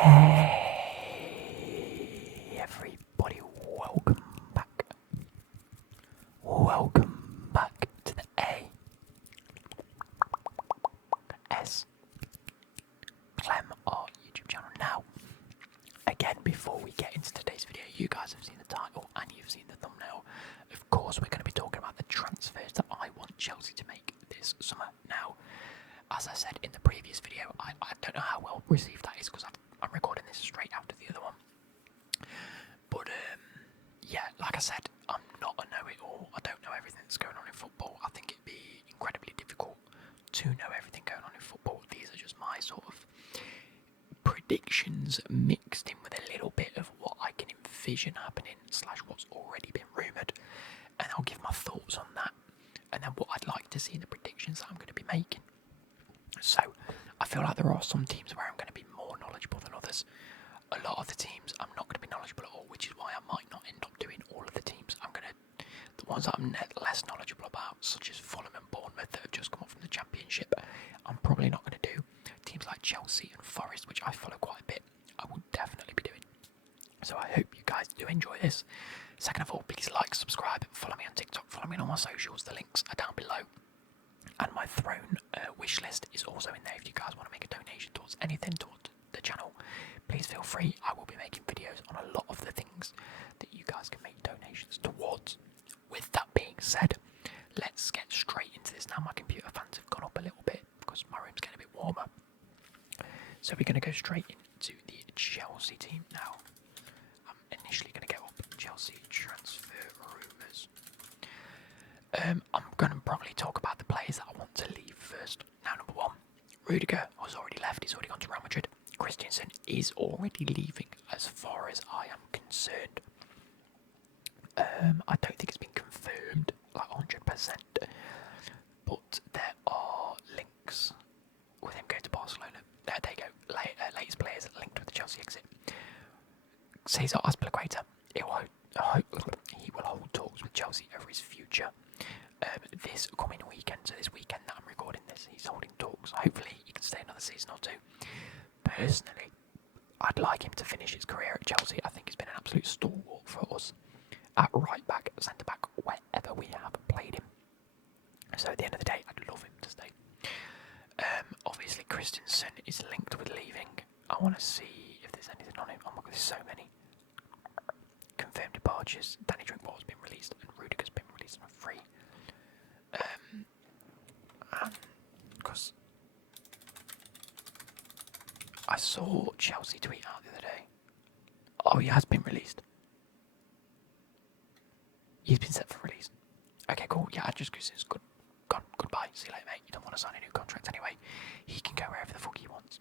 Hey everybody, welcome back. Welcome back to the AS Clem Art YouTube channel. Now, again, before we get into today's video, you guys have seen the title and you've seen the thumbnail. Of course, we're going to be talking about the transfers that I want Chelsea to make this summer. Now, as I said in the previous video, I don't know how well received that is because I'm recording this straight after the other one. But yeah, like I said, I'm not a know-it-all. I don't know everything that's going on in football. I think it'd be incredibly difficult to know everything going on in football. These are just my sort of predictions mixed in with a little bit of what I can envision happening / what's already been rumoured, and I'll give my thoughts on that, and then what I'd like to see in the predictions that I'm going to be making. So, I feel like there are some teams where I'm going to be more knowledgeable than others. A lot of the teams I'm not going to be knowledgeable at all, which is why I might not end up doing all of the teams. The ones that I'm less knowledgeable about, such as Fulham and Bournemouth that have just come up from the Championship, I'm probably not going to do. Teams like Chelsea and Forest, which I follow quite a bit, I will definitely be doing. So I hope you guys do enjoy this. Second of all, please like, subscribe, follow me on TikTok, follow me on all my socials. The links are down below. And my throne wish list is also in there if you guys want to make a donation towards anything towards the channel. Please feel free. I will be making videos on a lot of the things that you guys can make donations towards. With that being said, let's get straight into this now. My computer fans have gone up a little bit because my room's getting a bit warmer. So we're going to go straight into the Chelsea team now. I'm initially going to get up Chelsea transfer rumours. I'm going to probably talk about the players that I want to leave first. Now, number one, Rudiger has already left. He's already gone to Real Madrid. Christensen is already leaving as far as I am concerned. I don't think it's been confirmed like 100%, but there are links with him going to Barcelona. There you go. Latest players linked with the Chelsea exit. Cesar Azpilicueta, he will hold talks with Chelsea over his future. This coming weekend, so this weekend that I'm recording this, he's holding talks. Hopefully he can stay another season or two. Personally, I'd like him to finish his career at Chelsea. I think he's been an absolute stalwart for us at right back, centre back, wherever we have played him. So at the end of the day, I'd love him to stay. Obviously, Christensen is linked with leaving. I want to see if there's anything on him. Oh my god, there's so many confirmed departures. Danny Drinkwater's been released, and Rudiger's been released on free. Because I saw Chelsea tweet out the other day. Oh, he has been released. He's been set for release. Okay, cool. Yeah, just because it's good. Goodbye. See you later, mate. You don't want to sign a new contract anyway. He can go wherever the fuck he wants.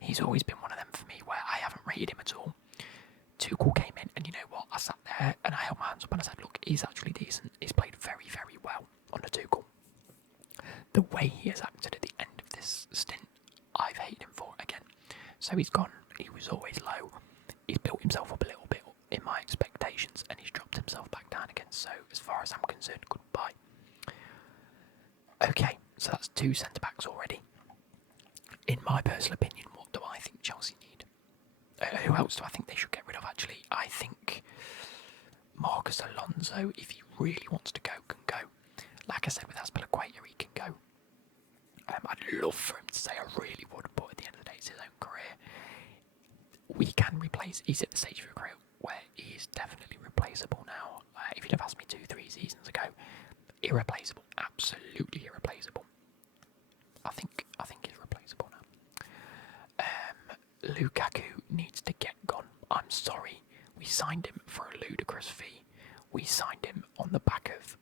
He's always been one of them for me where I haven't rated him at all. Tuchel came in, and you know what? I sat there and I held my hands up and I said, look, he's actually decent. He's played very, very well under Tuchel. The way he has acted at the end of this stint, I've hated him for again. So he's gone. He was always low. He's built himself up a little bit in my expectations, and he's dropped himself back down again. So as far as I'm concerned, goodbye. Okay, so that's two centre backs already. In my personal opinion, what do I think Chelsea need? Who else do I think they should get rid of? Actually, I think Marcus Alonso, if he really wants to go, can go. Like I said, with Azpilicueta, he can go. I'd love for him to stay, I really would, but at the end of the day, it's his own career. We can replace. He's at the stage of a career where he is definitely replaceable now. If you'd have asked me 2-3 seasons ago, irreplaceable, absolutely irreplaceable. I think he's replaceable now. Lukaku needs to get gone. I'm sorry, we signed him for a ludicrous fee. We signed him on the back of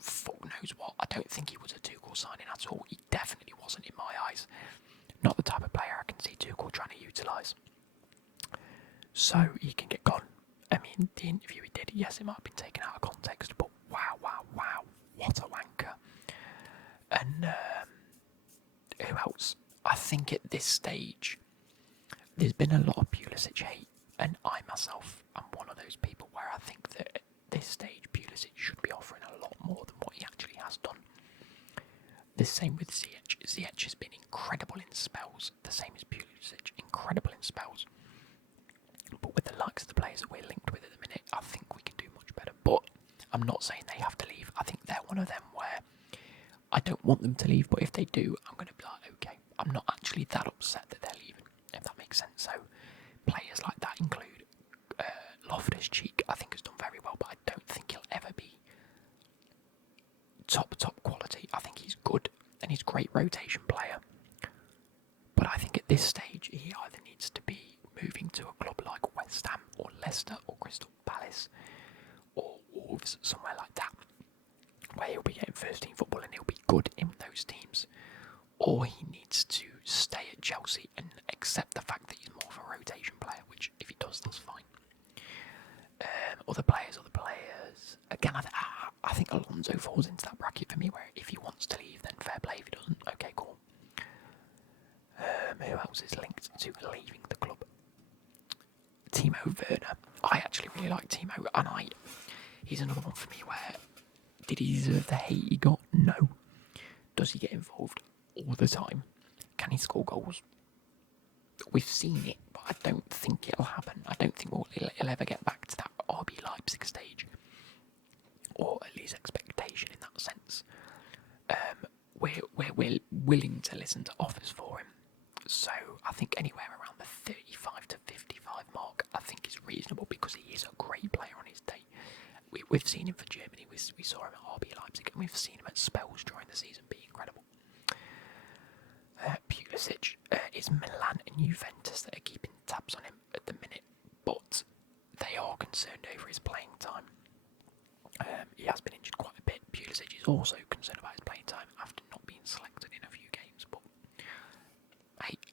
fuck knows what. I don't think he was a Tuchel signing at all. He definitely wasn't in my eyes. Not the type of player I can see Tuchel trying to utilise. So he can get gone. I mean, the interview he did, yes, it might have been taken out of context, but wow, what a wanker. And who else? I think at this stage, there's been a lot of Pulisic hate, and I myself am one of those people where I think that at this stage, Pulisic should be offering a lot more than what he actually has done. The same with Ziyech. Ziyech has been incredible in spells, the same as Pulisic, incredible in spells. players that we're linked with at the minute, I think we can do much better. But I'm not saying they have to leave. I think they're one of them where I don't want them to leave, but if they do, I'm going to be like, okay, I'm not actually that upset that they're leaving, if that makes sense. So players like that include Loftus-Cheek, I think has done very well, but I don't think he'll ever be top quality. I think he's good and he's a great rotation player. But I think at this stage, he either needs to be moving to a club like West Ham or Leicester or Crystal Palace or Wolves, somewhere like that, where he'll be getting first team football and he'll be good in those teams. Or he needs to stay at Chelsea and accept the fact that he's more of a rotation player, which if he does, that's fine. Other players. Again, I think Alonso falls into that bracket for me, where if he wants to leave, then fair play. If he doesn't, okay, cool. Who else is linked to leaving the club? Timo Werner. I actually really like Timo, and he's another one for me where, did he deserve the hate he got? No. Does he get involved all the time? Can he score goals? We've seen it, but I don't think it'll happen. I don't think he'll ever get back to that RB Leipzig stage, or at least expectation in that sense. We're willing to listen to offers for him, so I think anywhere around the 35 to 55 mark, I think is reasonable, because he is a great player on his day. We've seen him for Germany, we saw him at RB Leipzig, and we've seen him at spells during the season be incredible. Pulisic, is Milan and Juventus that are keeping tabs on him at the minute, but they are concerned over his playing time. He has been injured quite a bit. Pulisic is also concerned about his playing time after not being selected in a few games, but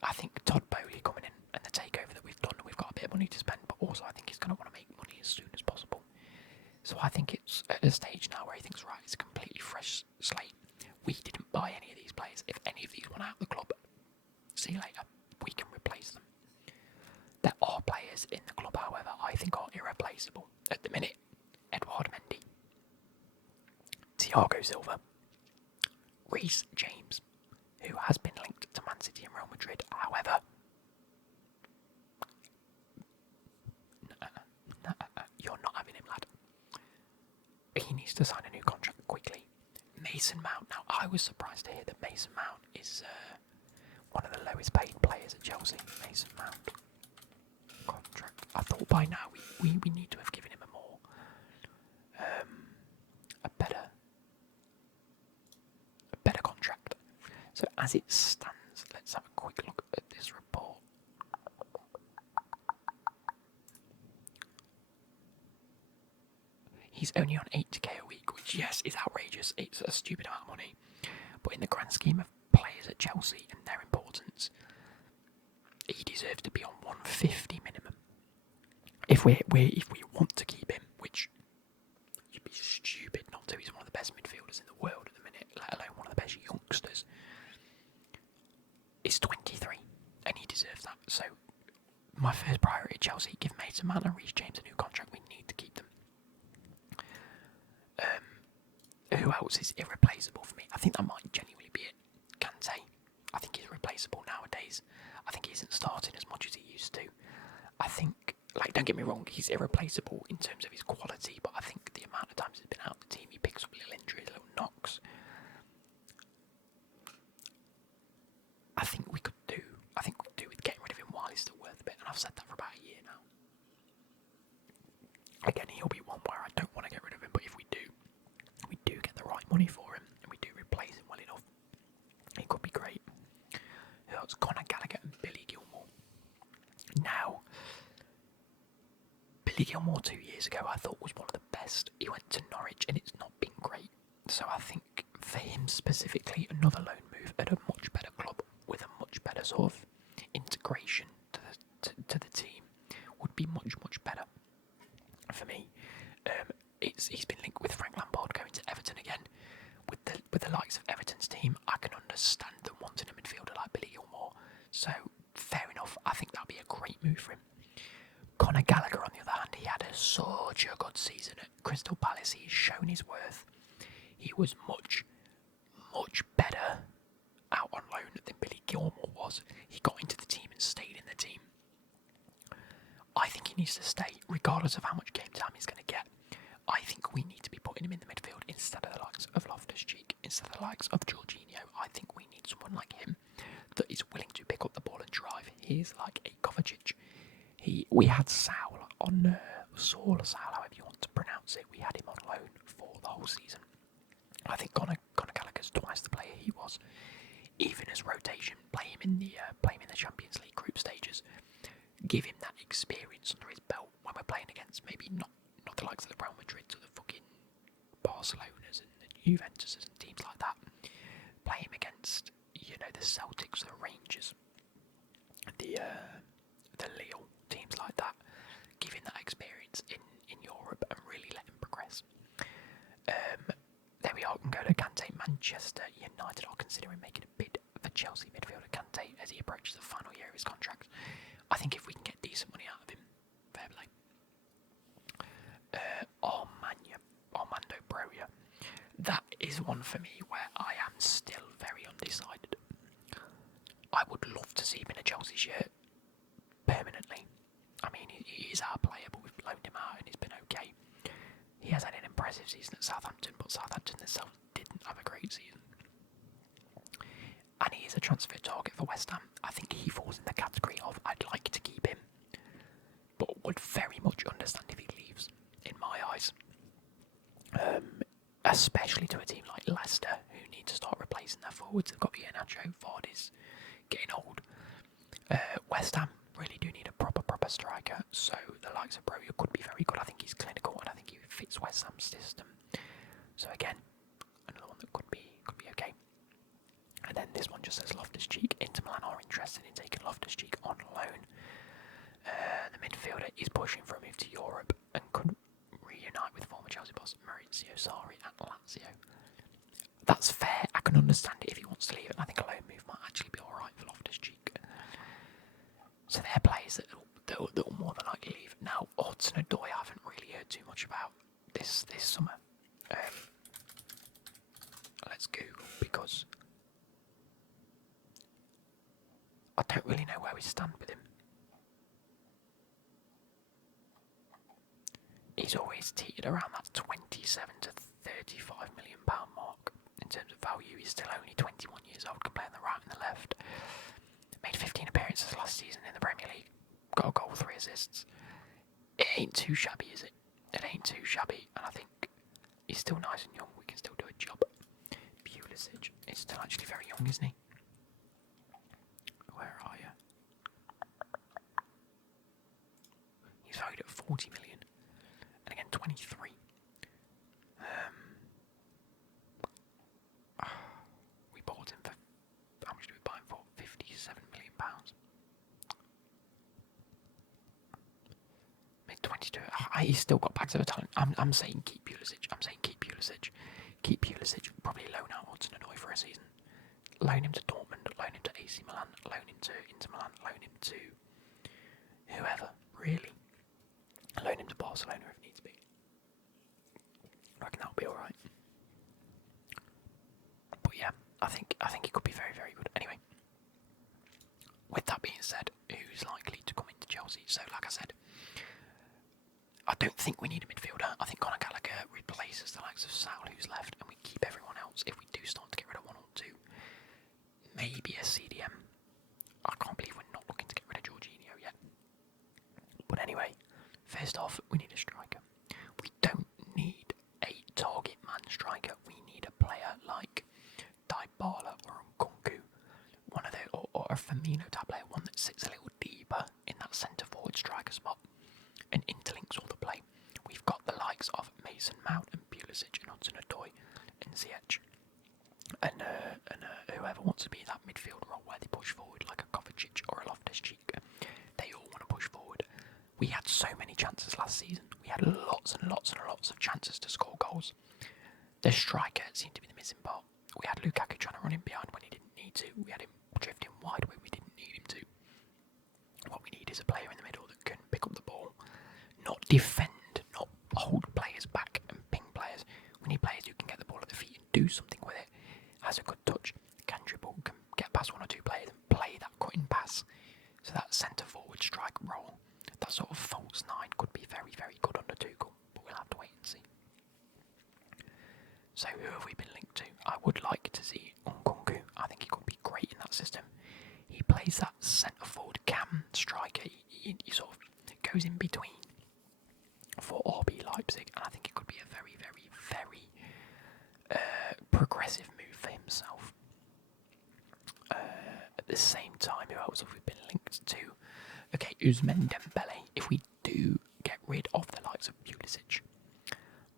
I think Todd Bowley coming in and the takeover that we've done, we've got a bit of money to spend, but also I think he's going to want to make money as soon as possible. So I think it's at a stage now where he thinks, right, it's a completely fresh slate. We didn't buy any of these players. If any of these want out of the club, see you later. We can replace them. There are players in the club, however, I think are irreplaceable at the minute. Edouard Mendy, Thiago Silva, Reece James, who has been linked to Man City and Real Madrid. However, you're not having him, lad. He needs to sign a new contract quickly. Mason Mount. Now, I was surprised to hear that Mason Mount is one of the lowest paid players at Chelsea. Mason Mount contract. I thought by now we need to have given him a better contract. So as it stands, let's have a quick look at this report. He's only on 80k a week, which, yes, is outrageous. It's a stupid amount of money. But in the grand scheme of players at Chelsea and their importance, he deserves to be on 150 minimum. If we want to keep him, which you'd be stupid not to. He's one of the best midfielders in the world at the minute, let alone one of the best youngsters. He's 23, and he deserves that. So my first priority at Chelsea, give Mason Mount and Reece James a new contract. We need to keep them. Who else is irreplaceable for me? I think that might genuinely be it. Kante. I think he's replaceable nowadays. I think he isn't starting as much as he used to. I think, don't get me wrong, he's irreplaceable in terms of his quality, but I think the amount of times he's been out of the team, he picks up little injuries, little knocks. I think we could do with getting rid of him while he's still worth a bit, and I've said that for about a year now. Again, he'll be one where I don't want to get rid of him, but if we do get the right money for him, and we do replace him well enough, it could be great. Who else? Conor Gallagher and Billy Gilmore. Now, Billy Gilmore 2 years ago I thought was one of the best. He went to Norwich and it's not been great. So I think for him specifically, another loan move at a much better club with a much better sort of integration to the team would be much better for me. He's been linked with Frank Lampard going to Everton again. With the likes of Everton's team, I can understand them wanting a midfielder like Billy Gilmore. So fair enough. I think that'll be a great move for him. Conor Gallagher, on the other hand, he had such a good season at Crystal Palace. He's shown his worth. He was much better out on loan than Billy Gilmore was. He got into the team and stayed in the team. I think he needs to stay, regardless of how much game time he's going to get. I think we need to be putting him in the midfield instead of the likes of Loftus-Cheek, instead of the likes of Jorginho. I think we need someone like him that is willing to pick up the ball and drive. He's like a Kovacic. We had Saul on Saul, however you want to pronounce it. We had him on loan for the whole season. I think Conor Gallagher's twice the player he was. Even as rotation, play him in the Champions League group stages. Give him that experience under his belt when we're playing against maybe not the likes of the Real Madrids or the fucking Barcelonas and the Juventuses and teams like that. Play him against, the Celtics, the Rangers, the Lille, teams like that. Give him that experience in Europe and really let him progress. There we are. We can go to Kante. Manchester United are considering making a bid for Chelsea midfielder Kante as he approaches the final year of his contract. I think if we can get decent money out of him, fair play. Armando Broja. That is one for me where I am still very undecided. I would love to see him in a Chelsea shirt permanently. I mean, he is our player, but we've loaned him out and he's been okay. He has had an impressive season at Southampton, but Southampton themselves didn't have a great season. And he is a transfer target for West Ham. I think he falls in the category of I'd like to keep him, but would very much understand if he leaves, in my eyes. Especially to a team like Leicester, who need to start replacing their forwards. They've got Iheanacho, Vardy's getting old. West Ham really do need a proper striker, so the likes of Broja could be very good. I think he's clinical and I think he fits West Ham's system. So again, another one that could be okay. And then this one just says Loftus-Cheek. Inter Milan are interested in taking Loftus-Cheek on loan. The midfielder is pushing for a move to Europe and could reunite with former Chelsea boss Maurizio Sarri at Lazio. That's fair. I can understand it if he wants to leave, and I think a loan move might actually be alright for Loftus-Cheek. So they're players that will more than likely leave. Now, Hudson-Odoi I haven't really heard too much about this summer. Let's Google, because I don't really know where we stand with him. He's always teetered around that 27 to 35 million pound mark in terms of value. He's still only 21 years old, can play on the right and the left. Made 15 appearances last season in the Premier League. Got a goal, 3 assists. It ain't too shabby, is it? It ain't too shabby, and I think he's still nice and young. We can still do a job. Pulisic is still actually very young, isn't he? Where are you? He's valued at 40 million. And again, 23. We bought him for, how much did we buy him for? £57 million. Mid 22. He's still got bags of talent. I'm saying keep Pulisic. Keep Pulisic. Probably loan out Hudson-Odoi for a season. Loan him to Dortmund. Loan him to AC Milan. Loan him to Inter Milan. Loan him to whoever, really. Loan him to Barcelona if needs be. I reckon that'll be alright. But yeah, I think he could be very, very good. Anyway, with that being said, who's likely to come into Chelsea? So, like I said, I don't think we need a midfielder. I think Conor Gallagher replaces the likes of Saul, who's left, and we keep everyone else. If we do start to get rid of one or two, maybe a CDM. I can't believe we're not looking to get rid of Jorginho yet. But anyway, first off, we need a striker. We don't need a target man striker. We need a player like Dybala or Nkunku, one of those, or a Firmino type player, one that sits a little deeper in that centre forward striker spot and interlinks all the play. We've got the likes of Mason Mount and Pulisic and Hudson-Odoi and Ziyech. And whoever wants to be that midfield role where they push forward, like a Kovacic or a Loftus-Cheek, they all want to push forward. We had so many chances last season. We had lots and lots and lots of chances to score goals. The striker seemed to be the missing part. We had Lukaku trying to run in behind when he didn't need to. We had him drifting wide when we didn't need him to. What we need is a player in the middle that can pick up the ball, not defend, not hold players back and ping players. We need players who can get the ball at the feet and do something with it. Has a good touch, can dribble, can get past one or two players and play that cutting pass. So that centre forward strike role, that sort of he sort of goes in between for RB Leipzig, and I think it could be a very, very, very progressive move for himself. At the same time, who else have we been linked to? Okay, Ousmane Dembele. If we do get rid of the likes of Pulisic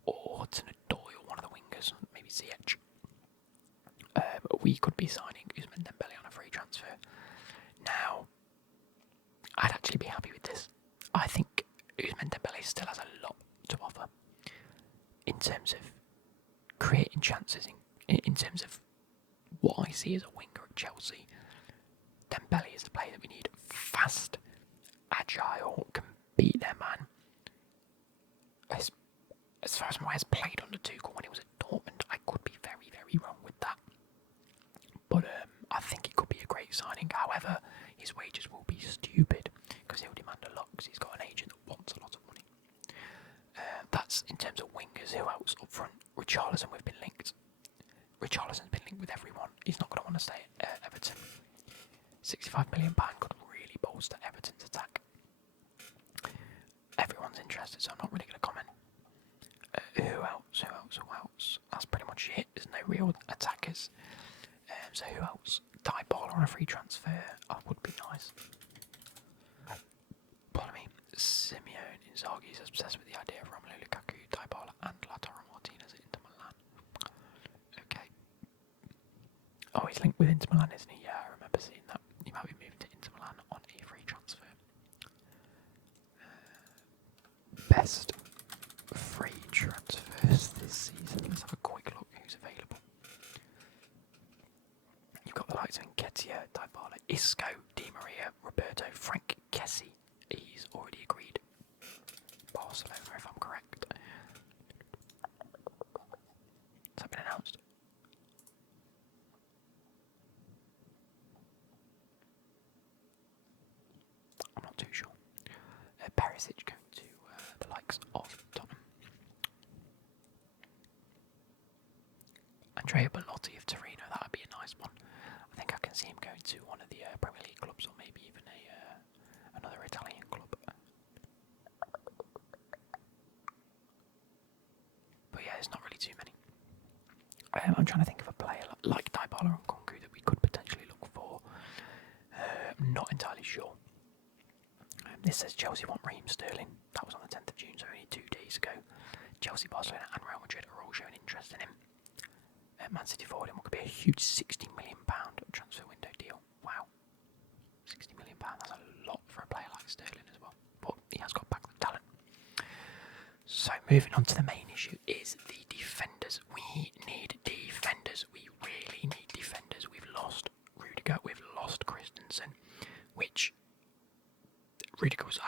or Doyle, one of the wingers, maybe Ziyech, we could be signing Ousmane Dembele on a free transfer. Now, I'd actually be happy with this. I think Ousmane Dembele still has a lot to offer in terms of creating chances, in terms of what I see as a winger at Chelsea. Dembele is the player that we need. Fast, agile, can beat their man. As far as Moyes played under Tuchel when he was at Dortmund, I could be very, very wrong with that. But I think it could be a great signing. However, his wages will be stupid because he'll demand a lot because he's got an agent that wants a lot of money. That's in terms of wingers. Who else up front? Richarlison, we've been linked. Richarlison's been linked with everyone. He's not going to want to stay at Everton. £65 million could really bolster Everton's attack. Everyone's interested, so I'm not really going to comment. Who else? That's pretty much it. There's no real attackers. So who else? Dybala on a free transfer. Would be nice. Pardon me. Simeone Inzaghi is obsessed with the idea of Romelu Lukaku, Dybala and Lautaro Martinez at Inter Milan. Okay. Oh, he's linked with Inter Milan, isn't he? Yeah, I remember seeing that. He might be moving to Inter Milan on a free transfer. Best free transfers this season. Let's have a quick look who's available. You've got the likes of Nketiah, Dybala, Isco, Di Maria, Roberto, Frank Kessie. He's already agreed. Barcelona, if I'm correct. Has that been announced? I'm not too sure. Perisic going to the likes of Tottenham. Andrea Bellotti of Torino, that would be a nice one. I think I can see him going to one of the Premier League clubs or maybe even another Italian club. But yeah, there's not really too many. I'm trying to think of a player like Dybala and Konku that we could potentially look for. I'm not entirely sure. This says Chelsea want Raheem Sterling. That was on the 10th of June, so only 2 days ago. Chelsea, Barcelona and Real Madrid are all showing interest in him. Man City forward him, what could be a huge £60 million transfer window deal. Wow. £60 million, that's a lot for a player like Sterling as well. But he has got back the talent. So moving on to the main issue is the defenders. We need defenders. We really need defenders. We've lost Rudiger, we've lost Christensen, which Rudiger was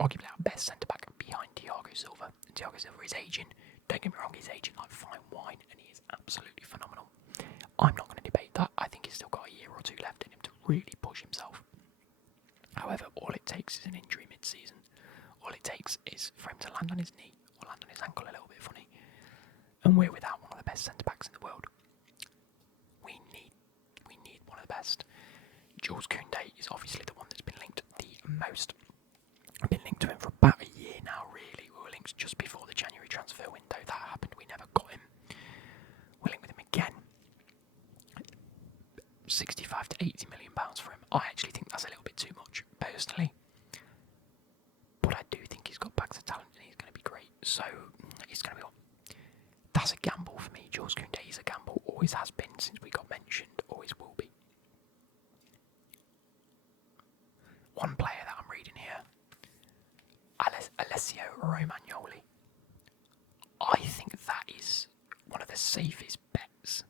arguably our best centre-back behind Thiago Silva. And Thiago Silva is aging. Don't get me wrong, he's aging like fine wine and he is absolutely phenomenal. I'm not going to debate that. I think he's still got a year or two left in him to really push himself. However, all it takes is an injury mid-season. All it takes is for him to land on his knee or land on his ankle a little bit funny. And we're without one of the best centre-backs in the world. We need one of the best. Jules Koundé is obviously the one that's been linked the most. I've been linked to him for about a year now, really. We were linked just before the January transfer window. That happened, we never got him. We're linked with him again. 65 to 80 million pounds for him. I actually think that's a little bit too much, personally. But I do think he's got bags of talent and he's going to be great. So, he's going to be... That's a gamble for me. Jules Koundé is a gamble. Always has been since we got mentioned. Always will be. One player that I'm reading here, Alessio Romagnoli. I think that is one of the safest bets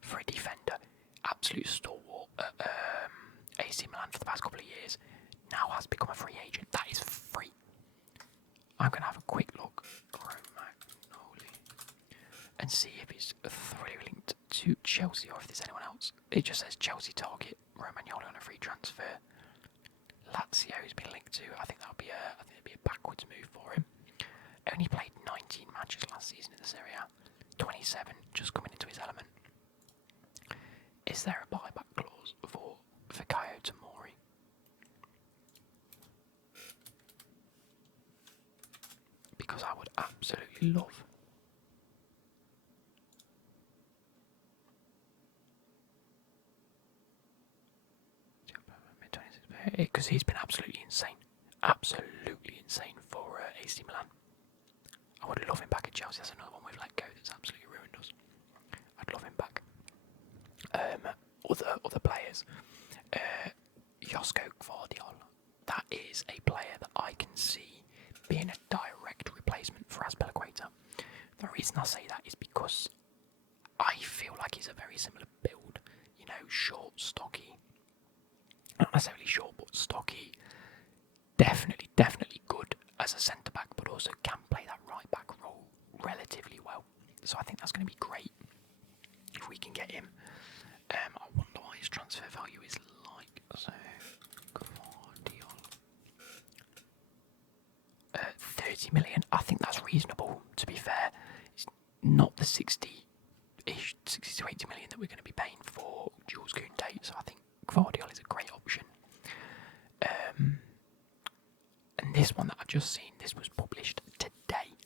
for a defender. Absolute stalwart at AC Milan for the past couple of years. Now has become a free agent. That is free. I'm going to have a quick look. Romagnoli. And see if he's thoroughly linked to Chelsea or if there's anyone else. It just says Chelsea target Romagnoli on a free transfer. Lazio has been linked to. I think that'll be a backwards move for him. Only played 19 matches last season in the Serie A. 27, just coming into his element. Is there a buyback clause for Fikayo Tomori? because I would absolutely love. Because he's been absolutely insane. Absolutely insane for AC Milan. I would love him back at Chelsea. That's another one we've let go that's absolutely ruined us. I'd love him back. Other players. Josko Gvardiol. That is a player that I can see being a direct replacement for Azpilicueta. The reason I say that is because I feel like he's a very similar build. You know, short, stocky. Not necessarily short, but stocky. Definitely good as a centre back, but also can play that right back role relatively well. So I think that's going to be great if we can get him. I wonder what his transfer value is like. So, Guardiola. 30 million. I think that's reasonable, to be fair. It's not the 60-ish, 60 to 80 million that we're going to be paying for Jules Koundé, so I think Guardiola is a great option. And this one that I've just seen, this was published today.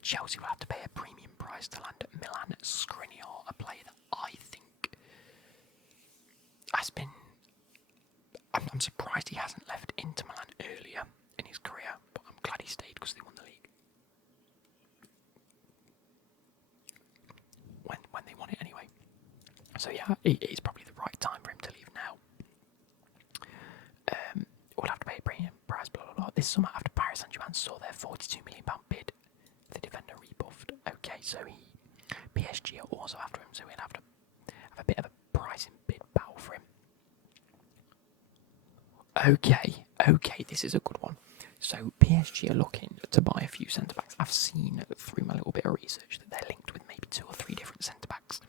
Chelsea will have to pay a premium price to land Milan Skriniar, a player that I think has been... I'm surprised he hasn't left Inter Milan earlier in his career, but I'm glad he stayed because they won the league. When they won it anyway. So yeah, it's probably the right time for him to leave now. We'll have to pay a premium price, blah blah blah. This summer after Paris Saint-Germain saw their £42 million bid, the defender rebuffed. Okay, so PSG are also after him, so we'll have to have a bit of a pricing bid battle for him. Okay, this is a good one. So PSG are looking to buy a few centre-backs. I've seen through my little bit of research that they're linked with maybe 2 or 3 different centre-backs,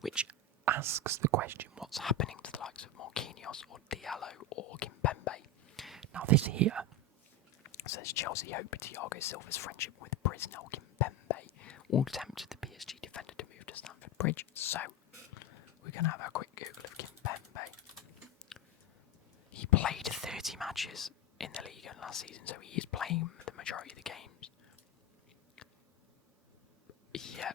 which asks the question, what's happening to the likes of Marquinhos or Diallo or Kimpembe? Now this here says Chelsea hope Thiago Silva's friendship with Brisnell Kimpembe will tempt the PSG defender to move to Stamford Bridge. So we're going to have a quick Google of Kimpembe. He played 30 matches in the league last season, so he is playing the majority of the games. Yeah.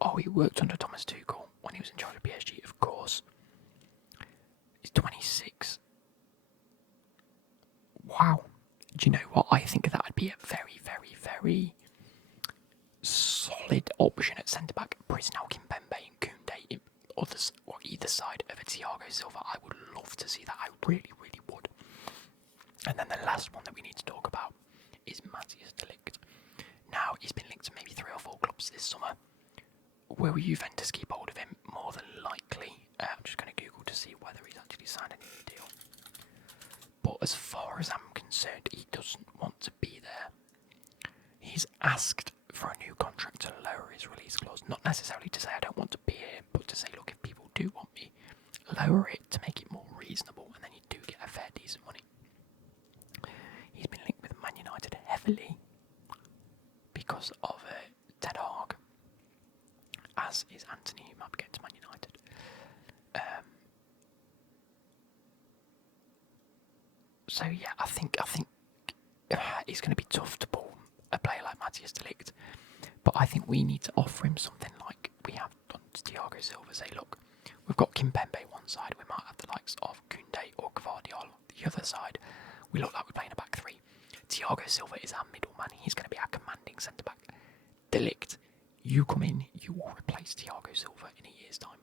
Oh, he worked under Thomas Tuchel when he was in charge of PSG, of course. He's 26. Wow. Do you know what? I think that would be a very solid option at centre-back. Brisnell, Kimpembe and Koundé either side of a Thiago Silva. I would love to see that. I really would. And then the last one that we need to talk about is Matthias de Ligt. Now, he's been linked to maybe 3 or 4 clubs this summer. Will Juventus keep hold of him? More than likely. I'm just going to Google to see whether he's actually signed any new deal. But as far as I'm concerned, he doesn't want to be there. He's asked for a new contract to lower his release clause. Not necessarily to say I don't want to be here, but to say, look, if people do want me, lower it to make it more reasonable, and then you do get a fair, decent money. He's been linked with Man United heavily because of Ten Hag, as is Anthony, who might be getting to Man United. So yeah, I think it's going to be tough to pull a player like Matthias de Ligt, but I think we need to offer him something like we have done to Thiago Silva. Say, look, we've got Kimpembe one side, we might have the likes of Koundé or Gvardiol the other side. We look like we're playing a back 3. Thiago Silva is our middleman. He's going to be our commanding centre back. De Ligt, you come in, you will replace Thiago Silva in a year's time.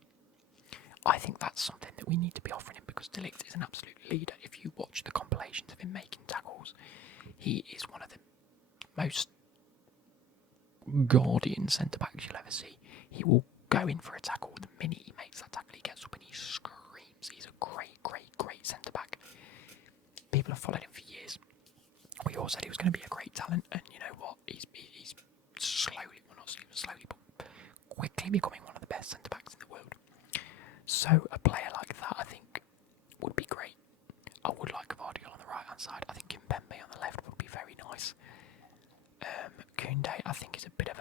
I think that's something that we need to be offering him because De Ligt is an absolute leader. If you watch the compilations of him making tackles, he is one of the most guardian centre-backs you'll ever see. He will go in for a tackle. The minute he makes that tackle, he gets up and he screams. He's a great centre-back. People have followed him for years. We all said he was going to be a great talent, and you know what? He's slowly, well not even slowly, but quickly becoming one of the best centre-backs in the world. So a player like that, I think, would be great. I would like Gvardiol on the right-hand side. I think Kimpembe on the left would be very nice. Koundé, I think, is a bit of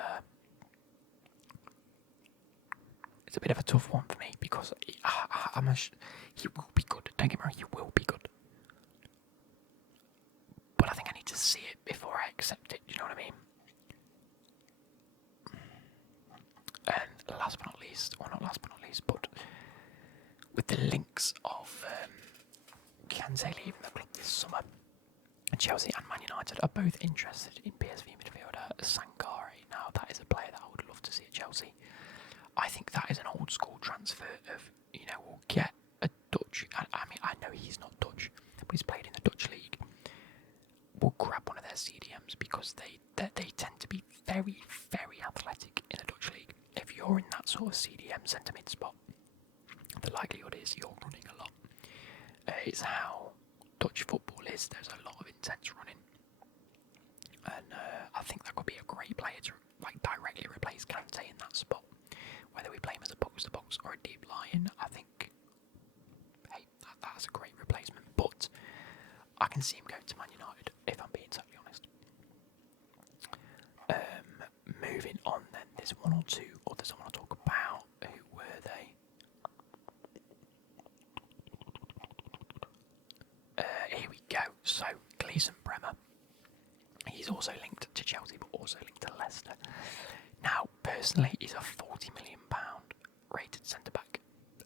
a bit of a tough one for me because he will be good. Don't get me wrong, he will be good. But I think I need to see it before I accept it. Do you know what I mean? And last but not least, or not last but not least, but with the links of Kante leaving the club this summer, Chelsea and Man United are both interested in PSV midfielder Sankari. Now, that is a player that I would love to see at Chelsea. I think that is an old school transfer of, we'll get a Dutch. I mean, I know he's not Dutch, but he's played in the Dutch league. We'll grab one of their CDMs because they tend to be very, very athletic in the Dutch league. If you're in that sort of CDM centre mid spot, the likelihood is you're running a lot. It's how Dutch football is. There's a lot of intense running, and I think that could be a great player to directly replace Kante in that spot. Whether we play him as a box-to-box or a deep line, I think, hey, that's a great replacement. But I can see him going to Man United, if I'm being totally honest. Moving on then, there's one or two others I want to talk about. Who were they? Here we go. So, Gleason Bremer. He's also linked to Chelsea, but also linked to Leicester. Now, personally, he's a £40 million rated centre-back.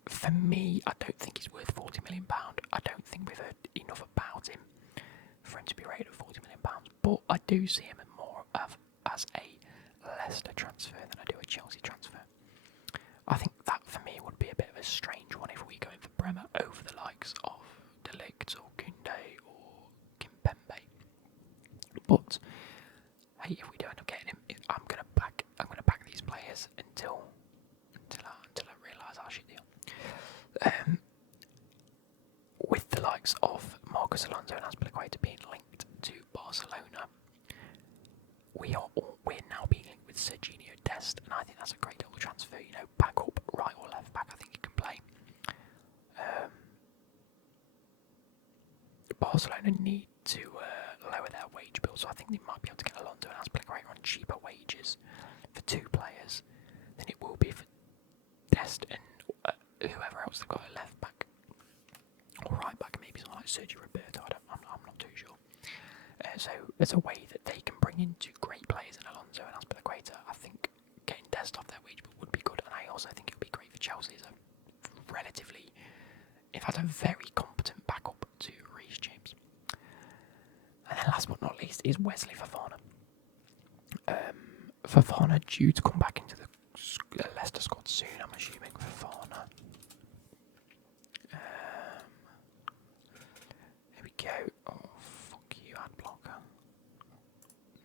For me, I don't think he's worth £40 million. I don't think we've heard enough about him for him to be rated at £40 million. But I do see him more as a Leicester transfer than I do a Chelsea transfer. I think that, for me, would be a bit of a strange one if we go in for Bremer over the likes of De Ligt or Koundé or Kimpembe. But hey, if we do end up getting him, I'm gonna back these players until I realise how shit they are. With the likes of Marcos Alonso and Azpilicueta being linked to Barcelona, we're now being linked with Serginho Dest, and I think that's a great little transfer. Back up, right or left back, I think he can play. Barcelona need to lower their wage bill, so I think they might be able to get Alonso and Azpilicueta on cheaper wages for two players than it will be for Dest and whoever else they've got at left back or right back, maybe someone like Sergio Roberto. I'm not too sure. So there's a way that they can bring in two great players in Alonso and Azpilicueta. I think getting Dest off their wage bill would be good, and I also think it would be great for Chelsea as a relatively, in fact, a very competent backup to Reece James. And then last but not least is Wesley Fofana. Fofana due to come back into the Leicester squad soon, I'm assuming. Fofana. Here we go. Oh, fuck you, ad blocker.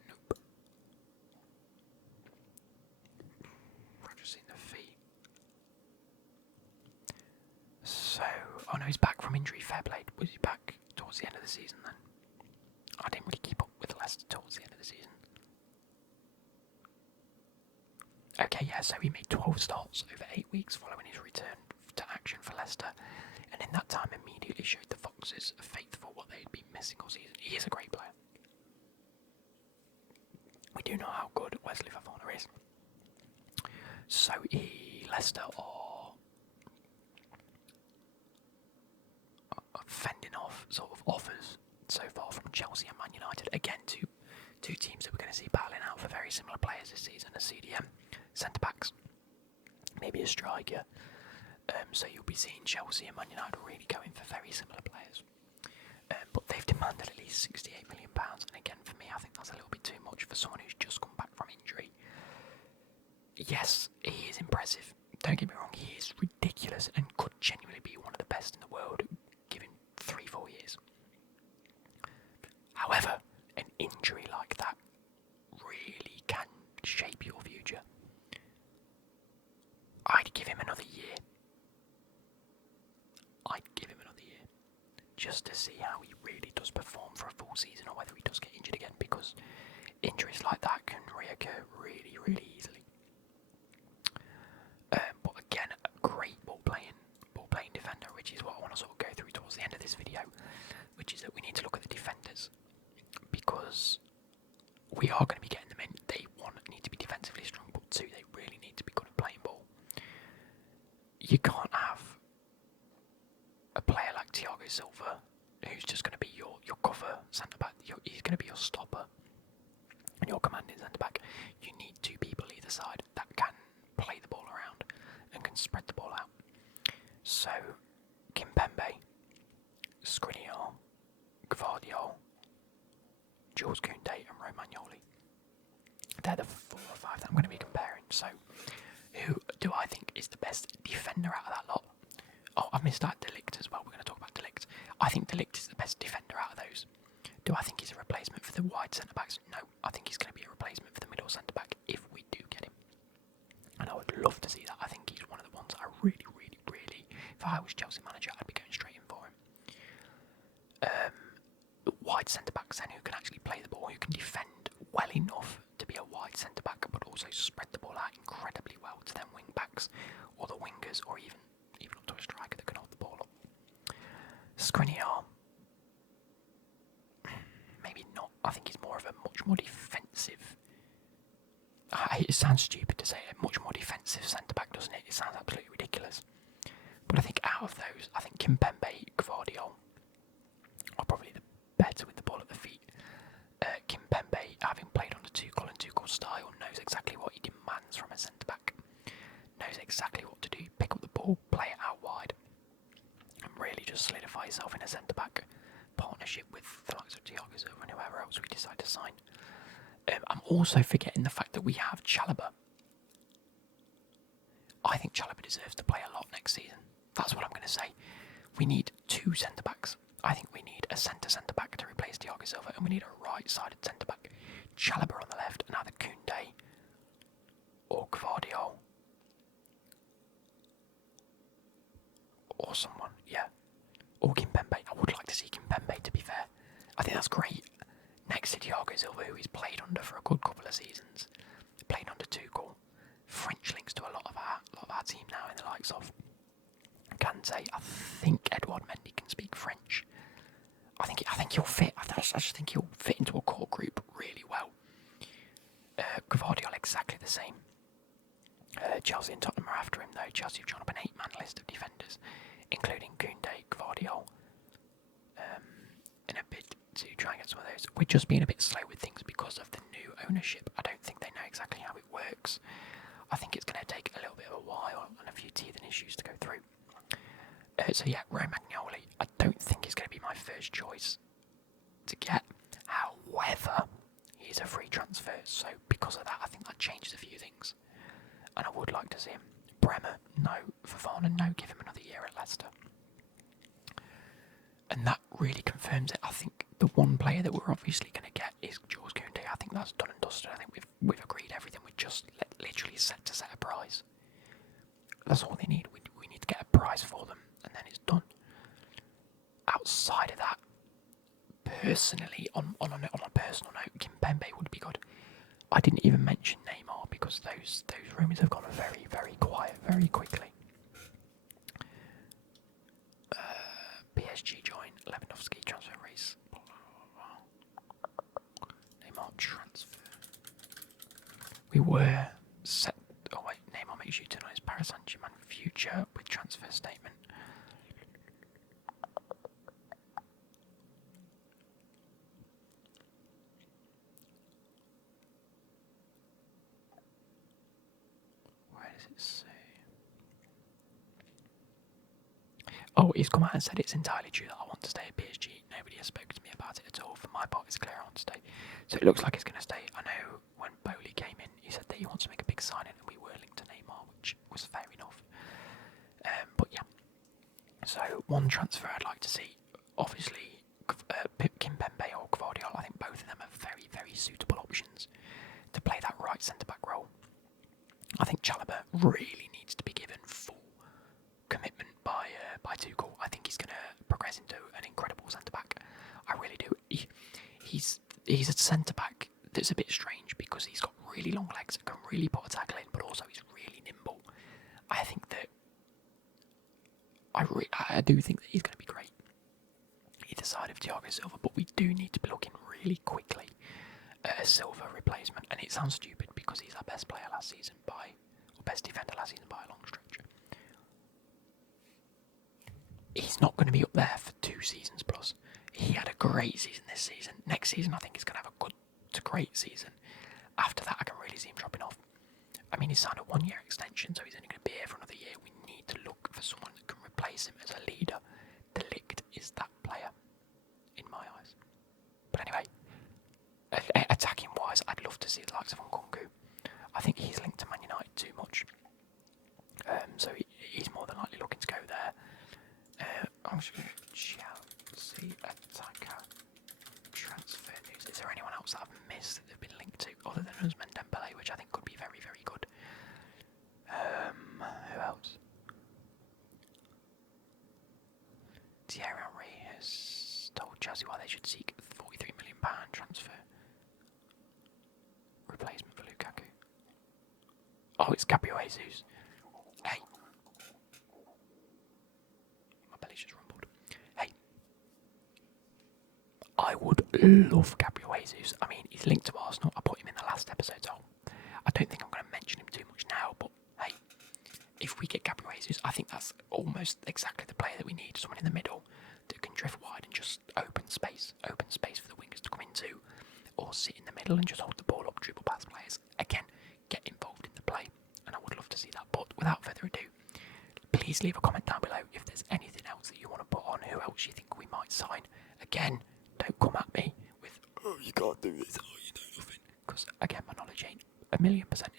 Nope. I've just seen the feet. So, oh no, he's back from injury. Fair play. Was he back towards the end of the season then? I didn't really keep up with Leicester towards the end of the season. Okay, yeah, so he made 12 starts over 8 weeks following his return to action for Leicester, and in that time immediately showed the Foxes a faithful what they had been missing all season. He is a great player. We do know how good Wesley Fofana is. So Leicester are fending off sort of offers so far from Chelsea and Man United. Again, two teams that we're going to see battling out for very similar players this season as CDM. Centre-backs, maybe a striker. So you'll be seeing Chelsea and Man United really going for very similar players. But they've demanded at least £68 million. And again, for me, I think that's a little bit too much for someone who's just come back from injury. Yes, he is impressive. Don't get me wrong, he is ridiculous and could genuinely be one of the best in the world given 3-4 years. However, an injury like that really can shape your future. I'd give him another year. Just to see how he really does perform for a full season or whether he does get injured again, because injuries like that can reoccur really, really easily. But again, a great ball playing defender, which is what I want to sort of go through towards the end of this video, which is that we need to look at the defenders, because we are going to be getting them in. They, one, need to be defensively strong, but two, they really need to be good at playing ball. you can't have a player like Thiago Silva who's just going to be your cover centre back. He's going to be your stopper and your commanding centre back. You need two people either side that can play the ball around and can spread the ball out. So Kimpembe, Skriniar, Gvardiol, Jules Koundé and Romagnoli. They're the 4 or 5 that I'm going to be comparing. So who do I think is the best defender out of that lot? Oh, I've missed out De Ligt as well. We're going to talk about De Ligt. I think De Ligt is the best defender out of those. Do I think he's a replacement for the wide centre-backs? No, I think he's going to be a replacement for the middle centre-back if we do get him. And I would love to see that. I think he's one of the ones I really, if I was Chelsea manager, I'd be going straight in for him. Wide centre-backs then who can actually play the ball, who can defend well enough to be a wide centre-back, but also spread the ball out incredibly well to them wing-backs, or the wingers, or even up to a striker that can hold the ball up. Skriniar, maybe not. I think he's more of a much more defensive. It sounds stupid to say a much more defensive centre-back, doesn't it? It sounds absolutely ridiculous. But I think out of those, I think Kimpembe, Gvardiol are probably the better with the ball at the feet. Kimpembe, having played under Tuchel and Tuchel's style, knows exactly what he demands from a centre-back. Knows exactly what to do. Pick up the ball, play it out wide, and really just solidify yourself in a centre-back partnership with the likes of Thiago Silva and whoever else we decide to sign. I'm also forgetting the fact that we have Chalobah. I think Chalobah deserves to play a lot next season. That's what I'm going to say. We need 2 centre-backs. I think we need a centre-back to replace Thiago Silva, and we need a right-sided centre-back. Chalobah on the left, and either Koundé or Gvardiol. Or someone, yeah. Or Kimpembe. I would like to see Kimpembe, to be fair. I think that's great. Next to Thiago Silva, who he's played under for a good couple of seasons. Played under Tuchel. French links to a lot of our team now in the likes of Kante. I think Edouard Mendy can speak French. I think he'll fit. I just think he'll fit into a core group really well. Gvardiol exactly the same. Chelsea and Tottenham are after him though. Chelsea have drawn up an 8-man list of defenders, including Koundé, Gvardiol, in a bid to try and get some of those. We're just being a bit slow with things because of the new ownership. I don't think they know exactly how it works. I think it's going to take a little bit of a while and a few teething issues to go through. So yeah, Romagnoli, I don't think he's going to be my first choice to get. However, he's a free transfer, so because of that, I think that changes a few things. And I would like to see him. Bremer, no. Fofana, no. Give him another year at Leicester. And that really confirms it. I think the one player that we're obviously going to get is Jules Koundé. I think that's done and dusted. I think we've agreed everything. We're just literally set a price. That's all they need. We need to get a price for them, and then it's done. Outside of that, personally, on a personal note, Kimpembe would be good. I didn't even mention Neymar because those rumours have gone very, very quiet very quickly. PSG join Lewandowski transfer race. Neymar transfer. We were set. Oh wait, Neymar makes U-turn on his Paris Saint-Germain future with transfer statement. Where does it say? Oh, he's come out and said it's entirely true that I want to stay at PSG. Nobody has spoken to me about it at all. For my part, it's clear I want to stay. So it looks like he's going to stay. I know when Bowley came in, he said that he wants to make a big signing, and we were linked to Neymar, which was fair enough. But yeah. So one transfer I'd like to see, obviously, Kimpembe or Gvardiol. I think both of them are very, very suitable options to play that right centre-back role. I think Chalobah really needs to be given full commitment by Tuchel. I think he's going to progress into an incredible centre-back. I really do. He's a centre-back that's a bit strange because he's got really long legs and can really put a tackle in, but also he's really nimble. I think that I do think that he's going to be great either side of Thiago Silva, but we do need to be looking really quickly at a Silva replacement. And it sounds stupid because he's our best player last season or best defender last season by a long stretch. he's not going to be up there for 2 seasons plus. He had a great season this season. Next season, I think he's going to have a good to great season. After that, I can really see him dropping off. I mean, he signed a 1-year extension, so he's only going to be here for another year. We need to look for someone that can replace him as a leader. De Ligt is that player, in my eyes. But anyway, attacking wise, I'd love to see the likes of Nkunku. I think he's linked to Man United too much. So he's more than likely looking to go there. I'm just going to Chelsea attacker transfer news. Is there anyone else that I've missed that they've been linked to other than Ousmane Dembele, which I think could be very, very good? Who else? Thierry Henry has told Chelsea why they should seek £43 million transfer replacement for Lukaku. Oh, it's Gabriel Jesus. Hey. My belly's just rumbled. Hey. I would love Gabriel Jesus. I mean, he's linked to Arsenal. I put him in the last episode, so I don't think I'm going to mention him too much now, but hey, if we get Gabriel Jesus, I think that's almost exactly the player that we need. Someone in the middle that can drift wide and just open space for the wingers to come into, or sit in the middle and just hold the ball up, dribble past players. Again, get involved in the play, and I would love to see that. But without further ado, please leave a comment down below if there's anything else that you want to put on, who else you think we might sign. Again, don't come at me with, oh, you can't do this, oh, you know nothing. Because, again, my knowledge ain't 1,000,000%